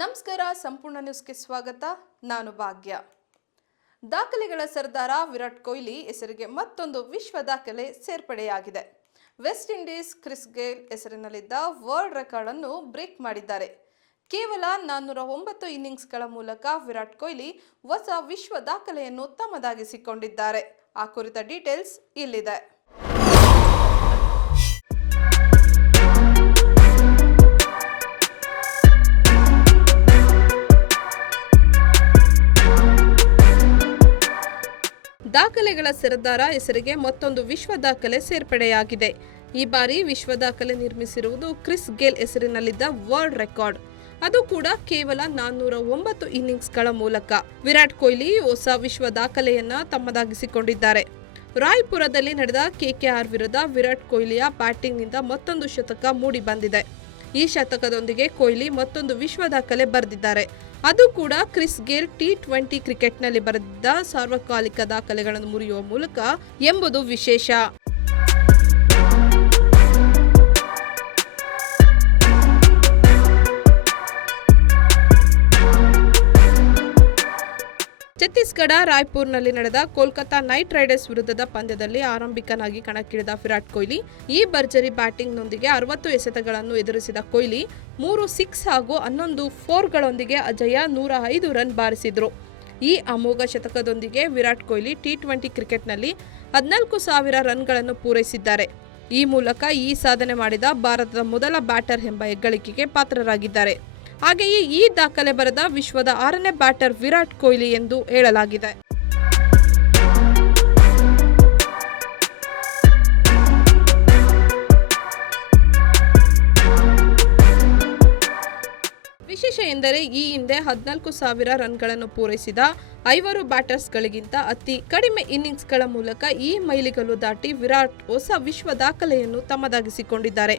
ನಮಸ್ಕಾರ, ಸಂಪೂರ್ಣ ನ್ಯೂಸ್ಗೆ ಸ್ವಾಗತ. ನಾನು ಭಾಗ್ಯ. ದಾಖಲೆಗಳ ಸರ್ದಾರ ವಿರಾಟ್ ಕೊಹ್ಲಿ ಹೆಸರಿಗೆ ಮತ್ತೊಂದು ವಿಶ್ವ ದಾಖಲೆ ಸೇರ್ಪಡೆಯಾಗಿದೆ. ವೆಸ್ಟ್ ಇಂಡೀಸ್ ಕ್ರಿಸ್ ಗೇಲ್ ಹೆಸರಿನಲ್ಲಿದ್ದ ವರ್ಲ್ಡ್ ರೆಕಾರ್ಡ್ ಅನ್ನು ಬ್ರೇಕ್ ಮಾಡಿದ್ದಾರೆ. ಕೇವಲ 409 ಇನ್ನಿಂಗ್ಸ್ಗಳ ಮೂಲಕ ವಿರಾಟ್ ಕೊಹ್ಲಿ ಹೊಸ ವಿಶ್ವ ದಾಖಲೆಯನ್ನು ತಮ್ಮದಾಗಿಸಿಕೊಂಡಿದ್ದಾರೆ. ಆ ಕುರಿತ ಡೀಟೇಲ್ಸ್ ಇಲ್ಲಿದೆ. ದಾಖಲೆಗಳ ಸರ್ದಾರ ಹೆಸರಿಗೆ ಮತ್ತೊಂದು ವಿಶ್ವ ದಾಖಲೆ ಸೇರ್ಪಡೆಯಾಗಿದೆ. ಈ ಬಾರಿ ವಿಶ್ವ ದಾಖಲೆ ನಿರ್ಮಿಸಿರುವುದು ಕ್ರಿಸ್ ಗೇಲ್ ಹೆಸರಿನಲ್ಲಿದ್ದ ವರ್ಲ್ಡ್ ರೆಕಾರ್ಡ್. ಅದು ಕೂಡ ಕೇವಲ 409 ಇನ್ನಿಂಗ್ಸ್ಗಳ ಮೂಲಕ. ವಿರಾಟ್ ಕೊಹ್ಲಿ ಹೊಸ ವಿಶ್ವ ದಾಖಲೆಯನ್ನ ತಮ್ಮದಾಗಿಸಿಕೊಂಡಿದ್ದಾರೆ. ರಾಯ್ಪುರದಲ್ಲಿ ನಡೆದ ಕೆಕೆಆರ್ ವಿರುದ್ಧ ವಿರಾಟ್ ಕೊಹ್ಲಿಯ ಬ್ಯಾಟಿಂಗ್ನಿಂದ ಮತ್ತೊಂದು ಶತಕ ಮೂಡಿ ಬಂದಿದೆ. ಈ ಶತಕದೊಂದಿಗೆ ಕೊಹ್ಲಿ ಮತ್ತೊಂದು ವಿಶ್ವ ದಾಖಲೆ ಬರೆದಿದ್ದಾರೆ. ಅದು ಕೂಡ ಕ್ರಿಸ್ ಗೇಲ್ T20 ಕ್ರಿಕೆಟ್ನಲ್ಲಿ ಬರೆದಿದ್ದ ಸಾರ್ವಕಾಲಿಕ ದಾಖಲೆಗಳನ್ನು ಮುರಿಯುವ ಮೂಲಕ ಎಂಬುದು ವಿಶೇಷ. ಛತ್ತೀಸ್ಗಢ ರಾಯ್ಪುರ್ನಲ್ಲಿ ನಡೆದ ಕೋಲ್ಕತಾ ನೈಟ್ ರೈಡರ್ಸ್ ವಿರುದ್ಧದ ಪಂದ್ಯದಲ್ಲಿ ಆರಂಭಿಕನಾಗಿ ಕಣಕ್ಕಿಳಿದ ವಿರಾಟ್ ಕೊಹ್ಲಿ ಈ ಭರ್ಜರಿ ಬ್ಯಾಟಿಂಗ್ನೊಂದಿಗೆ 60 ಎಸೆತಗಳನ್ನು ಎದುರಿಸಿದ ಕೊಹ್ಲಿ 3 ಸಿಕ್ಸ್ ಹಾಗೂ 11 4ಗಳೊಂದಿಗೆ ಅಜೇಯ 105 ರನ್ ಬಾರಿಸಿದ್ರು. ಈ ಅಮೋಘ ಶತಕದೊಂದಿಗೆ ವಿರಾಟ್ ಕೊಹ್ಲಿ T20 ಕ್ರಿಕೆಟ್ನಲ್ಲಿ 14,000 ರನ್ಗಳನ್ನು ಪೂರೈಸಿದ್ದಾರೆ. ಈ ಮೂಲಕ ಈ ಸಾಧನೆ ಮಾಡಿದ ಭಾರತದ ಮೊದಲ ಬ್ಯಾಟರ್ ಎಂಬ ಹೆಗ್ಗಳಿಕೆಗೆ ಪಾತ್ರರಾಗಿದ್ದಾರೆ. ಹಾಗೆಯೇ ಈ ದಾಖಲೆ ಬರೆದ ವಿಶ್ವದ 6ನೇ ಬ್ಯಾಟರ್ ವಿರಾಟ್ ಕೊಹ್ಲಿ ಎಂದು ಹೇಳಲಾಗಿದೆ. ವಿಶೇಷ ಎಂದರೆ ಈ ಹಿಂದೆ 14,000 ರನ್ಗಳನ್ನು ಪೂರೈಸಿದ 5 ಬ್ಯಾಟರ್ಸ್ಗಳಿಗಿಂತ ಅತಿ ಕಡಿಮೆ ಇನ್ನಿಂಗ್ಸ್ಗಳ ಮೂಲಕ ಈ ಮೈಲಿಗಲ್ಲು ದಾಟಿ ವಿರಾಟ್ ಹೊಸ ವಿಶ್ವ ದಾಖಲೆಯನ್ನು ತಮ್ಮದಾಗಿಸಿಕೊಂಡಿದ್ದಾರೆ.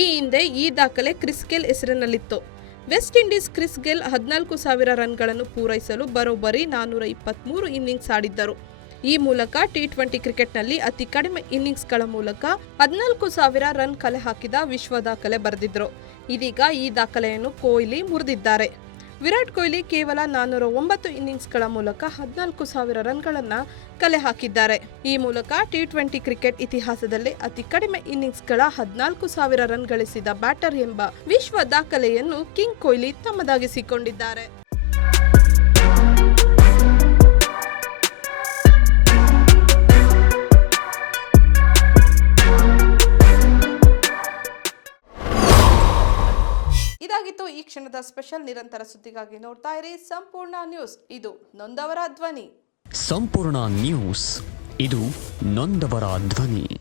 ಈ ಹಿಂದೆ ಈ ದಾಖಲೆ ಕ್ರಿಸ್ ಗೇಲ್ ಹೆಸರಿನಲ್ಲಿತ್ತು. ವೆಸ್ಟ್ ಇಂಡೀಸ್ ಕ್ರಿಸ್ ಗೇಲ್ 14,000 ರನ್ಗಳನ್ನು ಪೂರೈಸಲು ಬರೋಬ್ಬರಿ 423 ಇನ್ನಿಂಗ್ಸ್ ಆಡಿದ್ದರು. ಈ ಮೂಲಕ T20 ಕ್ರಿಕೆಟ್ನಲ್ಲಿ ಅತಿ ಕಡಿಮೆ ಇನ್ನಿಂಗ್ಸ್ಗಳ ಮೂಲಕ 14,000 ರನ್ ಕಲೆ ಹಾಕಿದ ವಿಶ್ವ ದಾಖಲೆ ಬರೆದಿದ್ರು. ಇದೀಗ ಈ ದಾಖಲೆಯನ್ನು ಕೊಹ್ಲಿ ಮುರಿದಿದ್ದಾರೆ. ವಿರಾಟ್ ಕೊಹ್ಲಿ ಕೇವಲ 409 ಇನ್ನಿಂಗ್ಸ್ಗಳ ಮೂಲಕ 14,000 ರನ್ಗಳನ್ನು ಕಲೆ ಹಾಕಿದ್ದಾರೆ. ಈ ಮೂಲಕ T20 ಕ್ರಿಕೆಟ್ ಇತಿಹಾಸದಲ್ಲಿ ಅತಿ ಕಡಿಮೆ ಇನ್ನಿಂಗ್ಸ್ಗಳ 14,000 ರನ್ ಗಳಿಸಿದ ಬ್ಯಾಟರ್ ಎಂಬ ವಿಶ್ವ ದಾಖಲೆಯನ್ನು ಕಿಂಗ್ ಕೊಹ್ಲಿ ತಮ್ಮದಾಗಿಸಿಕೊಂಡಿದ್ದಾರೆ. ಇದಾಗಿತ್ತು ಈ ಕ್ಷಣದ ಸ್ಪೆಷಲ್. ನಿರಂತರ ಸುದ್ದಿಗಾಗಿ ನೋಡ್ತಾ ಇರಿ ಸಂಪೂರ್ಣ ನ್ಯೂಸ್. ಇದು ನೊಂದವರ ಧ್ವನಿ. ಸಂಪೂರ್ಣ ನ್ಯೂಸ್, ಇದು ನೊಂದವರ ಧ್ವನಿ.